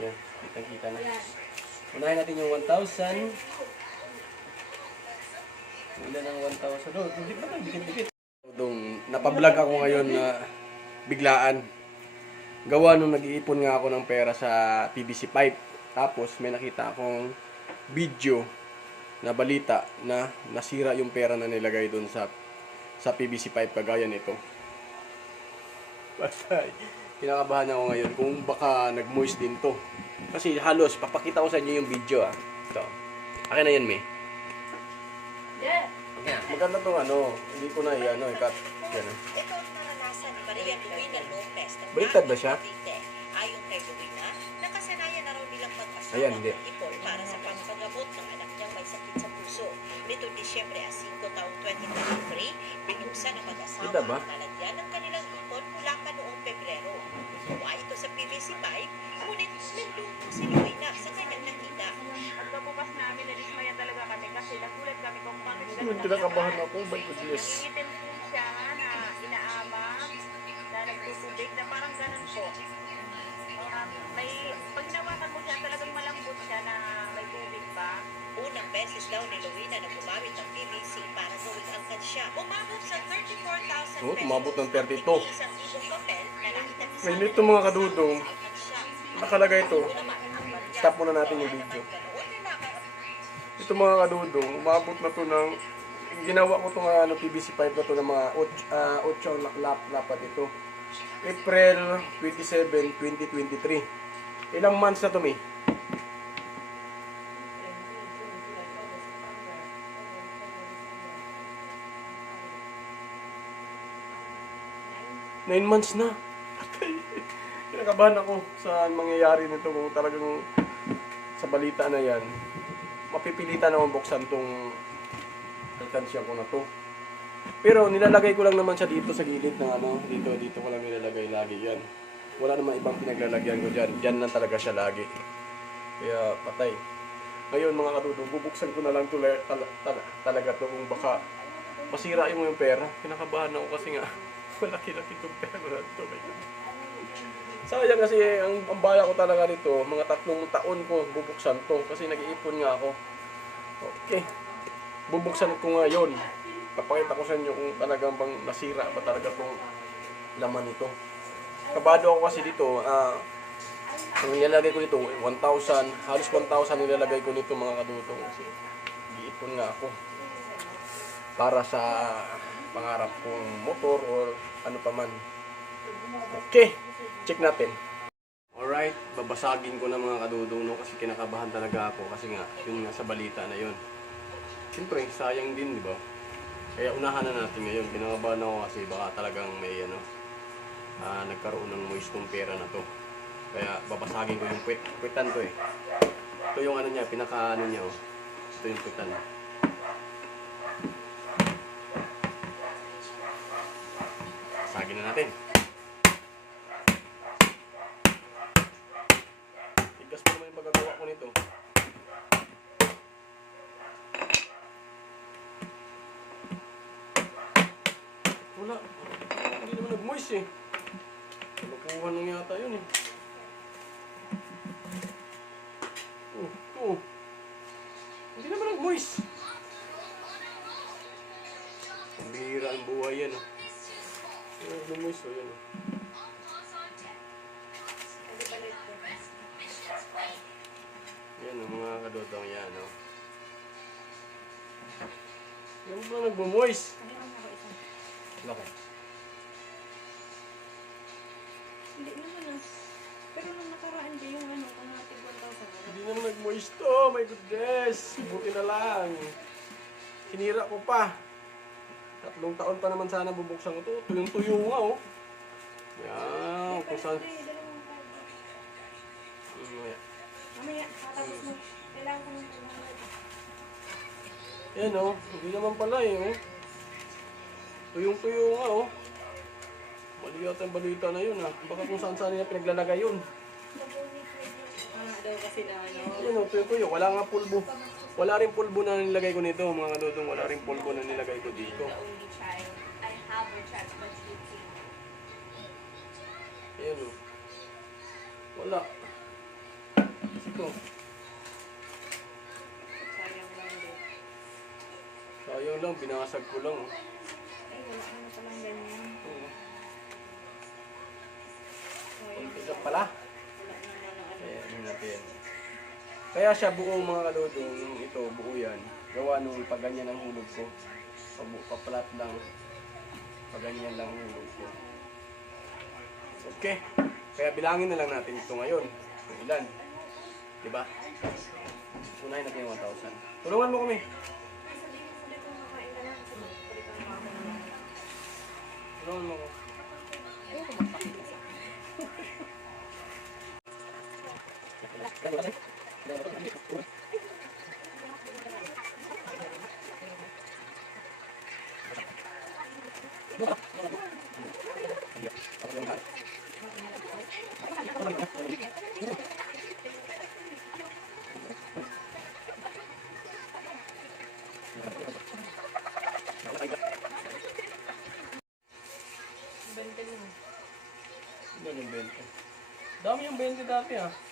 Yan, kitang-kita na. Unahin natin yung 1,000. Ilan ang 1,000? Oh, hindi pa lang, dikit-dikit. Napablog ako ngayon na biglaan. Gawa nung nag-iipon nga ako ng pera sa PVC pipe. Tapos may nakita akong video na balita na nasira yung pera na nilagay doon sa sa PVC pipe kagaya nito. Patay. Kinakabahan ako ngayon kung baka nag-moist din to. Kasi halos, papakita ko sa inyo yung video ah. Ito. Akin na yan, May. Yeah. Maganda tong ano, hindi ko na i-ano, i-cut. Yan ah. Ito ang naranasan ni Maria Luina Lopez Baliktad ba siya? Ayon kay Luina, nakasanayan na raw nilang mag-asawa Ayan, hindi. ng ipon para sa pangpagamot ng anak niyang may sakit sa puso. Nito Disyembre 5 taong 2023, binuksan mag-asawa ang lalagyan ng kanilang ipon mula pa noong Pebrero. Gawa ito sa PVC pipe, ngunit nandun si Luina sa kanyang nakita. Pagkabukas namin, nadismaya talaga kami kasi nagulat kami kung bakit Yun, ang kinakabahan ako. My goodness. Siya na inaamang, na nagtutubig, na parang ganun po. Um, may, pag hinawakan mo siya, talagang malambot siya na may tubig pa. Unang beses daw ni Luina na gumamit ng PVC para gawing angkan siya. Umabot sa 34,000 Oo, pesos. umabot ng 32. Ang isang libong papel na nakita May nito mga kadudong. Nakalagay ito. Stop muna natin yung video. Ito mga kadudong, umabot na to ng ginawa ko tong ano, PVC pipe na to ng mga 8 uh, 8 lap, lap, lapat ito. April 27, 2023. Ilang months na to, May? Nine months na. Kinakabahan ako sa mangyayari nito kung talagang sa balita na yan. Mapipilitan naman buksan tong alkansya ko na to. Pero nilalagay ko lang naman siya dito sa gilid ng ano, dito, dito ko lang nilalagay lagi yan. Wala namang ibang pinaglalagyan ko dyan. Dyan lang talaga siya lagi. Kaya patay. Ngayon mga katudong, bubuksan ko na lang to, la- tala- tala- talaga to kung baka masira mo yung pera. Kinakabahan ako kasi nga malaki-laki tong pera na to. Sayang kasi ang, ang bala ko talaga nito, mga tatlong taon ko bubuksan to kasi nag-iipon nga ako. Okay. Bubuksan ko ngayon. Papakita ko sa inyo kung talagang bang nasira ba talaga tong laman nito. Kabado ako kasi dito, ah, ang nilalagay ko nito, 1,000, halos 1,000 nilalagay ko nito mga kadutong kasi giipon nga ako para sa pangarap kong motor or ano pa man. Okay, check natin. Alright, babasagin ko na mga kadudong no kasi kinakabahan talaga ako kasi nga, yun nga sa balita na yun. Siyempre, sayang din, di ba? Kaya unahan na natin ngayon. Kinakabahan ako kasi baka talagang may ano, ah, nagkaroon ng moist tong pera na to. Kaya babasagin ko yung puwit. Puwitan to eh. Ito yung ano niya, pinaka ano niya oh. Ito yung puwitan. Basagin na natin. Tigas pa naman yung magagawa ko nito. Wala. Hindi naman nag-moist eh. Nakuha nang yata yun eh. Oh, ito. Hindi naman nag-moist. Ang bihira ang buhay yan oh. Hindi nag-moist oh yan oh. Yan oh, mga kadotong yan oh. Yan ba nag-moist? Laki. Hindi naman ah. Pero nung nakaraan din yung ano, kung natin 1,000. Hindi naman nag-moist to. My goodness. Buti na lang. Sinira ko pa. Tatlong taon pa naman sana bubuksan ko to. Tuyong-tuyo nga oh. Yan. Kung saan. Mm, Mamaya, tapos mo. Kailangan ko ng 200. Yan oh. Hindi naman pala eh oh. Tuyong-tuyo nga oh. Mali yata yung balita na yun ah. Baka kung saan saan nila pinaglalagay yun. Ah, daw kasi na ano. Yan oh, tuyo-tuyo. Wala nga pulbo. Wala rin pulbo na nilagay ko nito mga kadudong. Wala rin pulbo na nilagay ko dito. Ayan o. Wala. to. Sayang lang din. Sayang lang, binasag ko lang. oh. Pala. Kaya, yun natin. Kaya siya buo mga kadodong, yung ito, buo yan. Gawa nung pag ganyan ang hulog ko. Papalat lang. Pag ganyan lang ang hulog ko. Okay. Kaya bilangin na lang natin ito ngayon. Kung ilan. Diba? Unahin natin yung 1,000. Tulungan mo kami. Hindi ko makain ka lang. Palitan mo ako ng Tulungan mo ko. Bente mo. Ano yung 20? Dami yung 20 dati ah.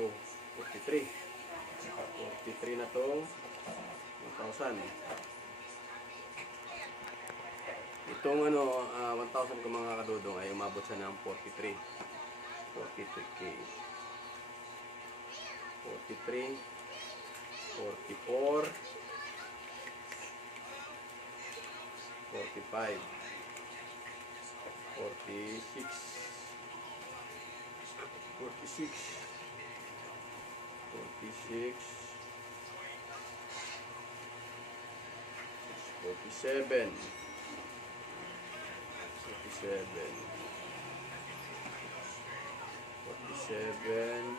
42, 43. 43 na tong 1,000. Itong ano, ah, 1,000 ko mga kadudong ay umabot siya ng 43. 43k. 43, 44, 45 46 46 46 47 47 47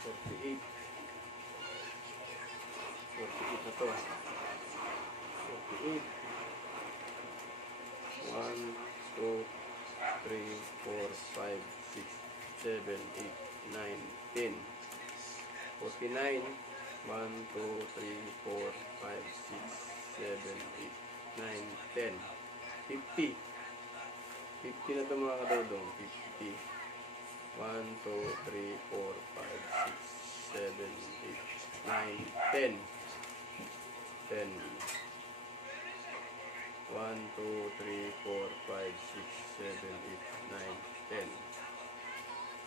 48 48 na to 48 1, 2, 3, 4, 5, 6, 7, 8, 9, 10 49 1, 2, 3, 4, 5, 6, 7, 8, 9, 10 50 50 na ito mga kadodong. 50 1, 2, 3, 4, 5, 6, 7, 8, 9, 10 10 1, 2, 3, 4, 5, 6, 7, 8, 9, 10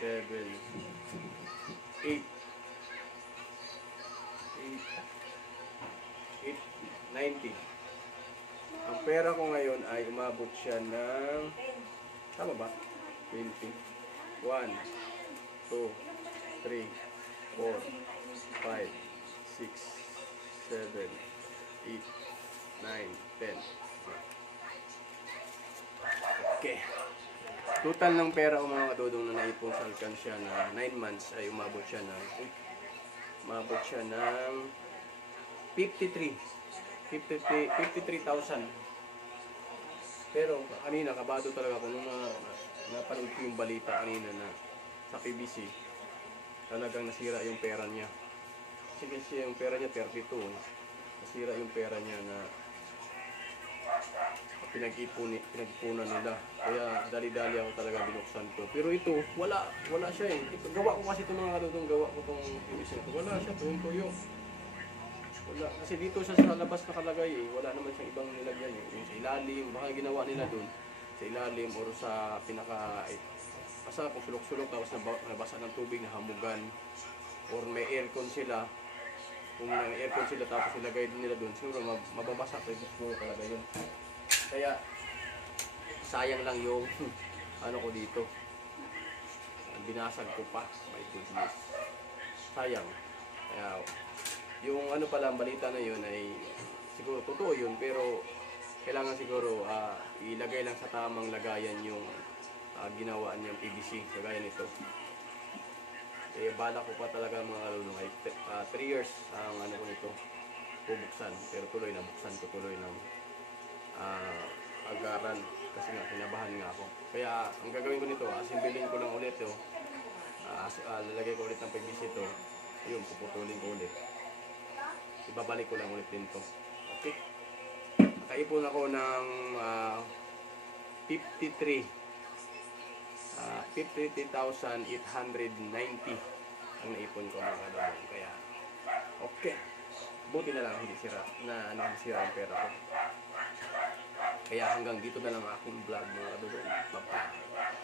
seven, eight, eight, eight, ninety. Ang pera ko ngayon ay umabot siya ng, tama ba? 20. 1, 2, 3, 4, 5, 6, 7, 8, 9, 10. Okay. Total ng pera ko mga kadudong na naipon sa alkansya na 9 months ay umabot siya ng umabot siya ng 53 53 53,000 pero kanina kabado talaga ako nung na, na, napanood ko yung balita kanina na sa PBC talagang nasira yung pera niya. Kasi kasi yung pera niya 32 nasira yung pera niya na pinag-ipon, pinag-ipunan nila. Kaya dali-dali ako talaga binuksan ko. Pero ito, wala, wala siya eh. Ito, gawa ko kasi itong mga katutong gawa ko itong PVC ito. Wala siya, tuwing tuyo. Wala. Kasi dito siya sa labas nakalagay eh. Wala naman siyang ibang nilagyan eh. Yung sa ilalim, baka ginawa nila dun. Sa ilalim or sa pinaka... Eh, basta kung sulok-sulok tapos naba- nabasa ng tubig, nahamugan. Or may aircon sila. Kung may aircon sila tapos ilagay din nila dun, siguro mab- mababasa pa siguro talaga yun. Kaya, sayang lang yung ano ko dito. Binasag ko pa. My goodness. Sayang. Kaya, yung ano pala, balita na yun ay siguro totoo yun, pero kailangan siguro ah, ilagay lang sa tamang lagayan yung ah, ginawa niyang PVC, kagaya nito. Eh, bala ko pa talaga mga kalulong ay 3 years ang ano ko nito bubuksan, pero tuloy na buksan ko tuloy ng ah, agaran kasi nga kinabahan nga ako. Kaya ang gagawin ko nito, asimbilin ko lang ulit to. Ah, as- ah, lalagay ko ulit ng PVC to. Ayun, puputulin ko ulit. Ibabalik ko lang ulit din to. Okay. Nakaipon ako ng ah, 53 ah 53,890 ang naipon ko mga kalabang. Kaya, okay. Buti na lang hindi sira, na ano, hindi sira ang pera ko. Kaya hanggang dito na lang ang aking vlog mga kalabang. Bye-bye.